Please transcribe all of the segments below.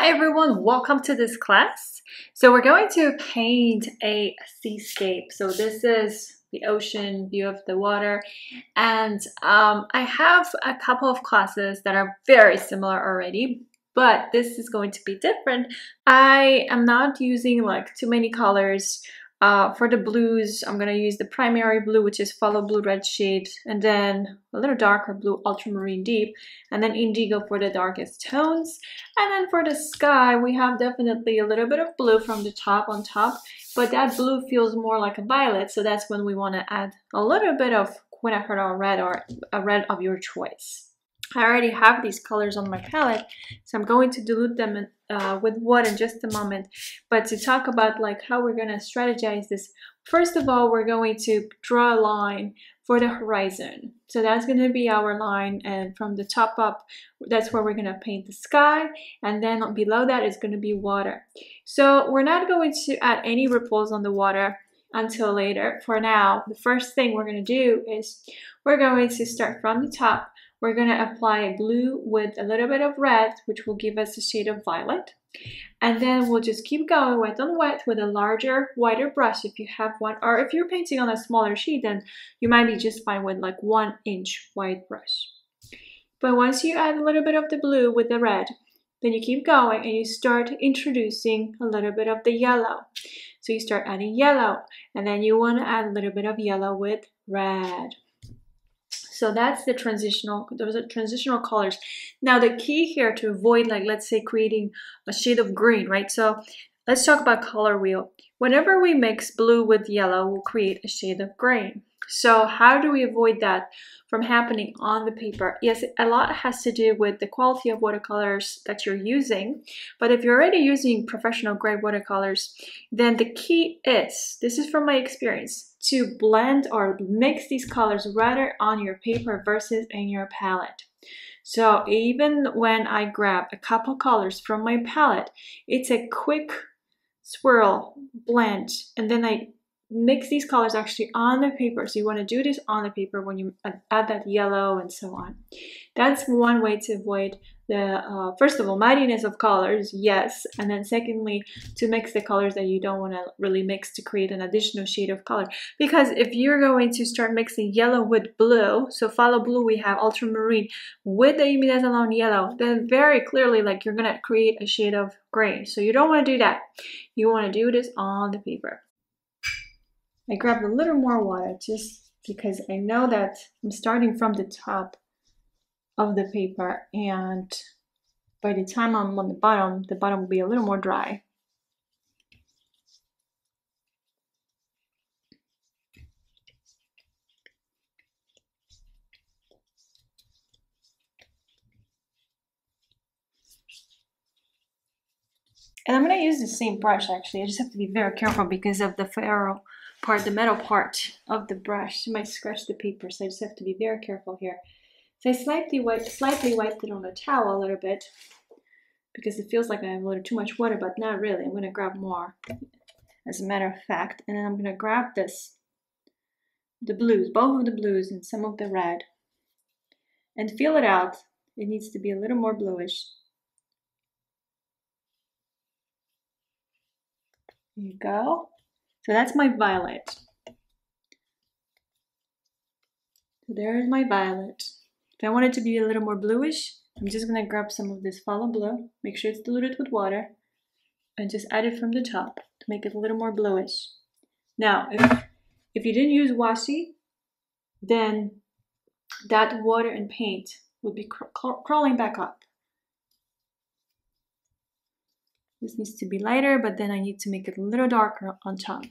Hi everyone, welcome to this class. So we're going to paint a seascape. So this is the ocean view of the water, and I have a couple of classes that are very similar already, but this is going to be different. I am not using like too many colors. For the blues, I'm going to use the primary blue, which is phthalo blue red shade, and then a little darker blue, ultramarine deep, and then indigo for the darkest tones. And then for the sky, we have definitely a little bit of blue from the top on top, but that blue feels more like a violet, so that's when we want to add a little bit of quinacridone or a red of your choice. I already have these colors on my palette, so I'm going to dilute them with water in just a moment. But to talk about like how we're going to strategize this, first of all, we're going to draw a line for the horizon. So that's going to be our line, and from the top up, that's where we're going to paint the sky, and then below that is going to be water. So we're not going to add any ripples on the water until later. For now, the first thing we're going to do is we're going to start from the top. We're going to apply blue with a little bit of red, which will give us a shade of violet. And then we'll just keep going wet on wet with a larger, wider brush if you have one. Or if you're painting on a smaller sheet, then you might be just fine with like 1 inch wide brush. But once you add a little bit of the blue with the red, then you keep going and you start introducing a little bit of the yellow. So you start adding yellow, and then you want to add a little bit of yellow with red. So that's the those are transitional colors. Now the key here to avoid, like, let's say creating a shade of green, right? So let's talk about color wheel. Whenever we mix blue with yellow, we'll create a shade of green. So how do we avoid that from happening on the paper? Yes, a lot has to do with the quality of watercolors that you're using. But if you're already using professional grade watercolors, then the key is, this is from my experience, to blend or mix these colors rather on your paper versus in your palette. So even when I grab a couple colors from my palette, it's a quick swirl, blend, and then I mix these colors actually on the paper. So you want to do this on the paper when you add that yellow and so on. That's one way to avoid the, first of all, muddiness of colors, yes. And then secondly, to mix the colors that you don't want to really mix to create an additional shade of color. Because if you're going to start mixing yellow with blue, so phthalo blue, we have ultramarine with the imidazolone yellow, then very clearly like you're going to create a shade of gray. So you don't want to do that. You want to do this on the paper. I grabbed a little more water just because I know that I'm starting from the top of the paper, and by the time I'm on the bottom will be a little more dry. And I'm going to use the same brush actually. I just have to be very careful because of the ferro part, the metal part of the brush. It might scratch the paper, so I just have to be very careful here. So I slightly wiped it on a towel a little bit because it feels like I have a little too much water, but not really. I'm going to grab more as a matter of fact. And then I'm going to grab this, the blues, both of the blues and some of the red, and feel it out. It needs to be a little more bluish. There you go. So that's my violet. So there's my violet. If I want it to be a little more bluish, I'm just going to grab some of this phthalo blue, make sure it's diluted with water, and just add it from the top to make it a little more bluish. Now, if you didn't use washi, then that water and paint would be crawling back up. This needs to be lighter, but then I need to make it a little darker on top.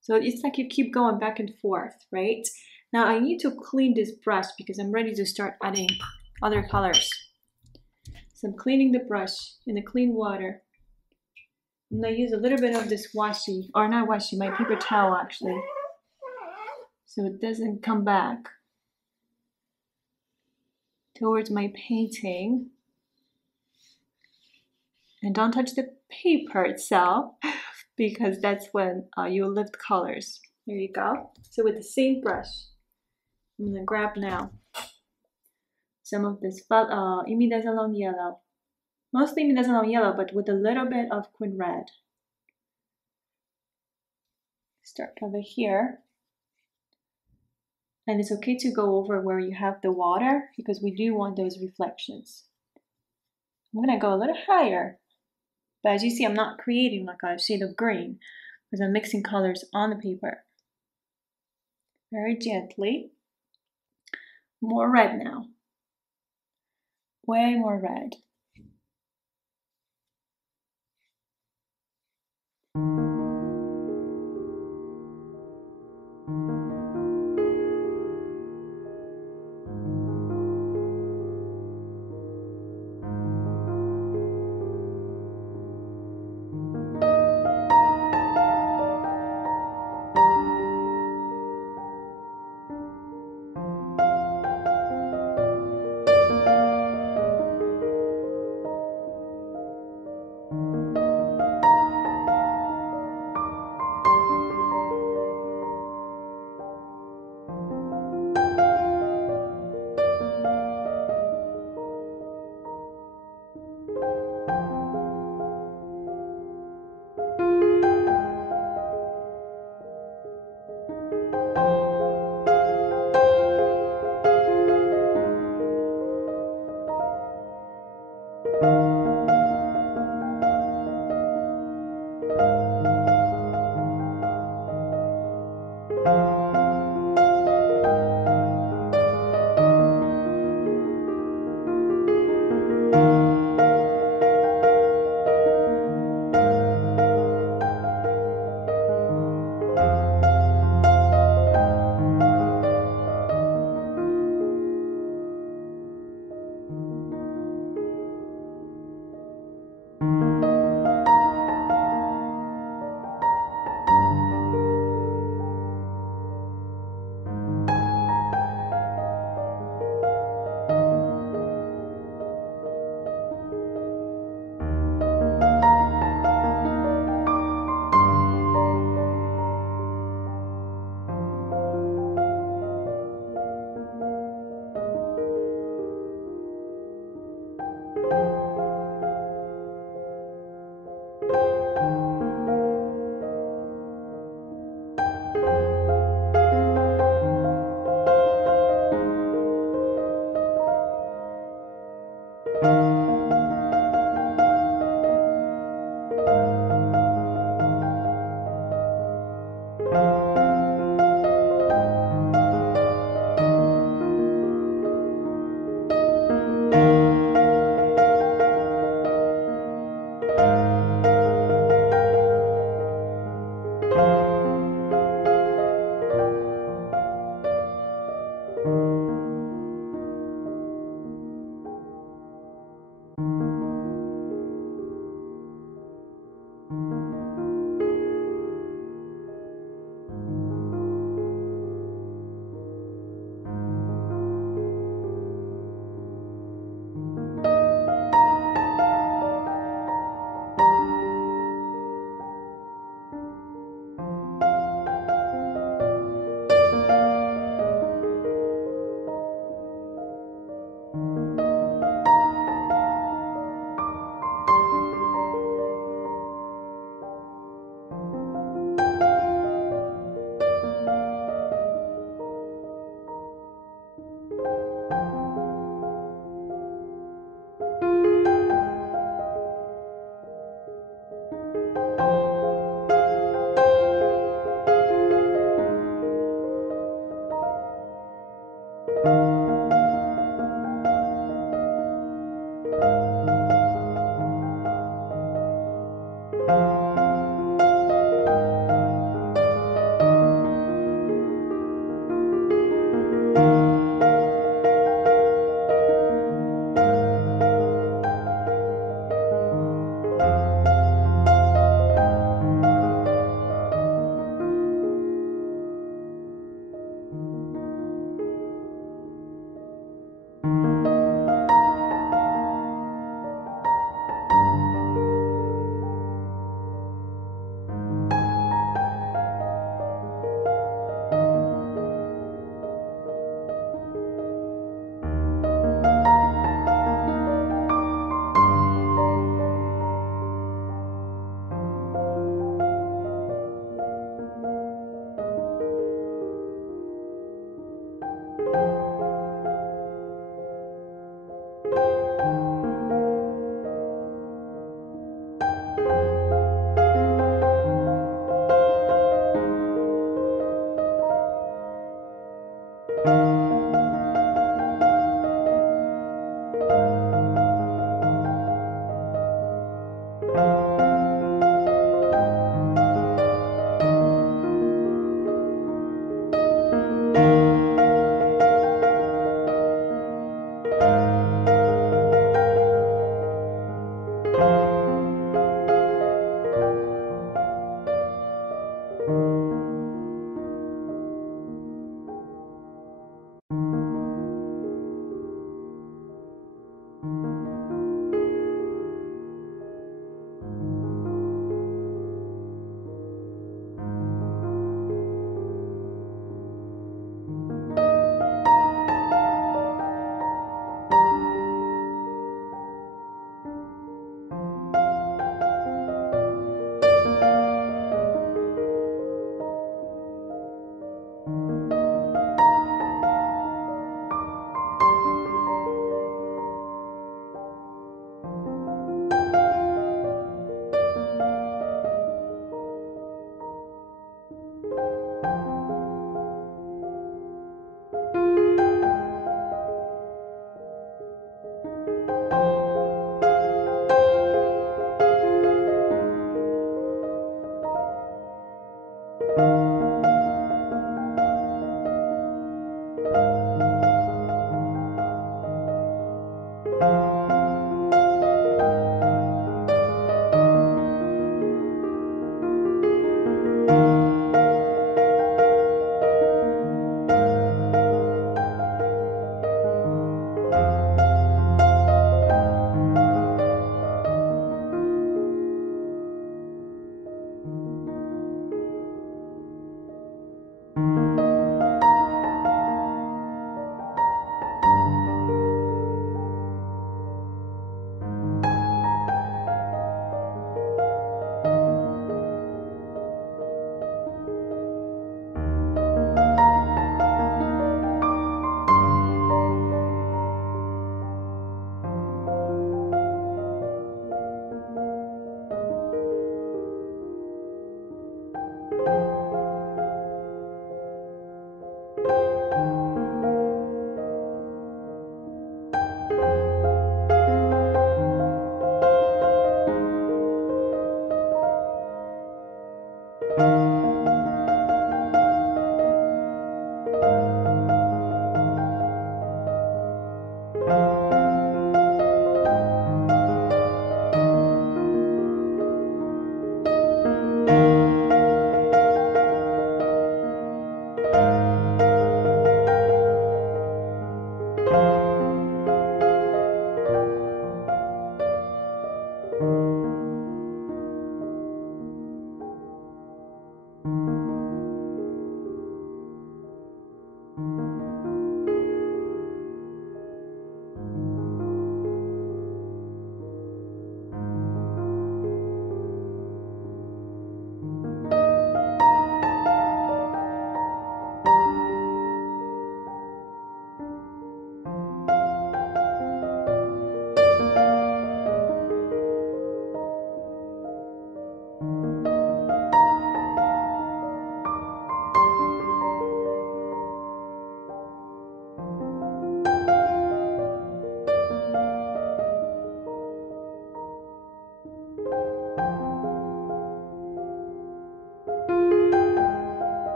So it's like you keep going back and forth, right? Now I need to clean this brush because I'm ready to start adding other colors. So I'm cleaning the brush in the clean water. And I use a little bit of this washi, or not washi, my paper towel actually, so it doesn't come back towards my painting. And don't touch the paper itself because that's when you lift colors. There you go. So with the same brush, I'm going to grab now some of this imidazolone yellow mostly medicinal yellow, but with a little bit of quin red. Start over here. And it's okay to go over where you have the water because we do want those reflections. I'm gonna go a little higher, but as you see, I'm not creating like a shade of green because I'm mixing colors on the paper. Very gently. More red now. Way more red.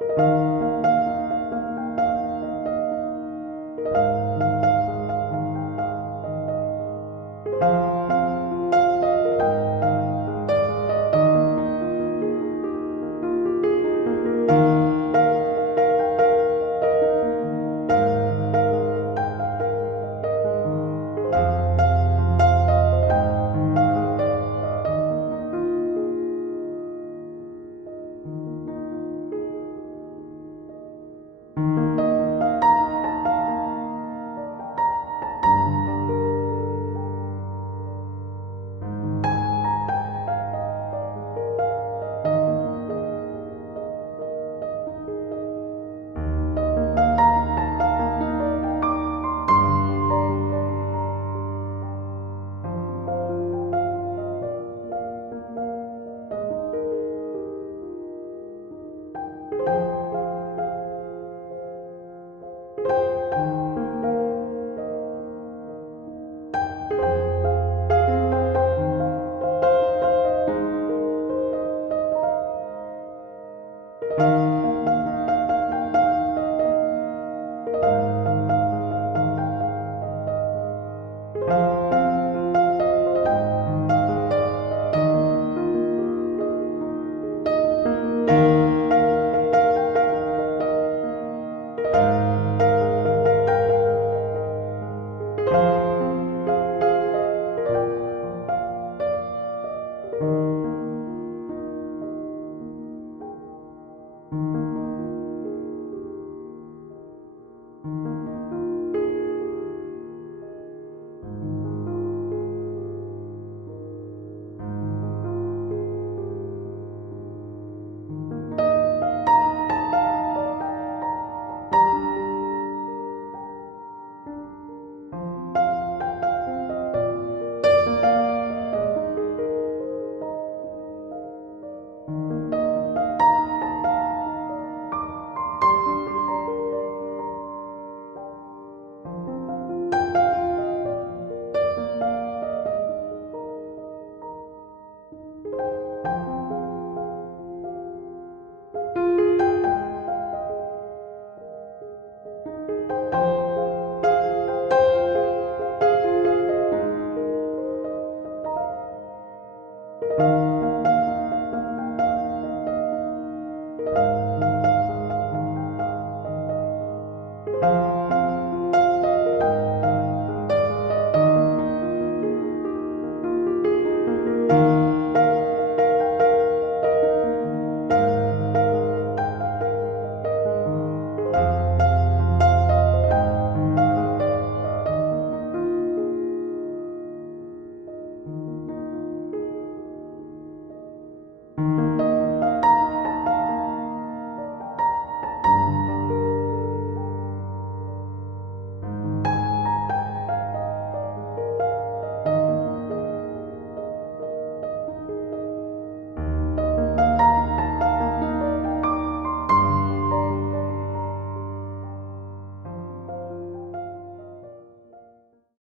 you.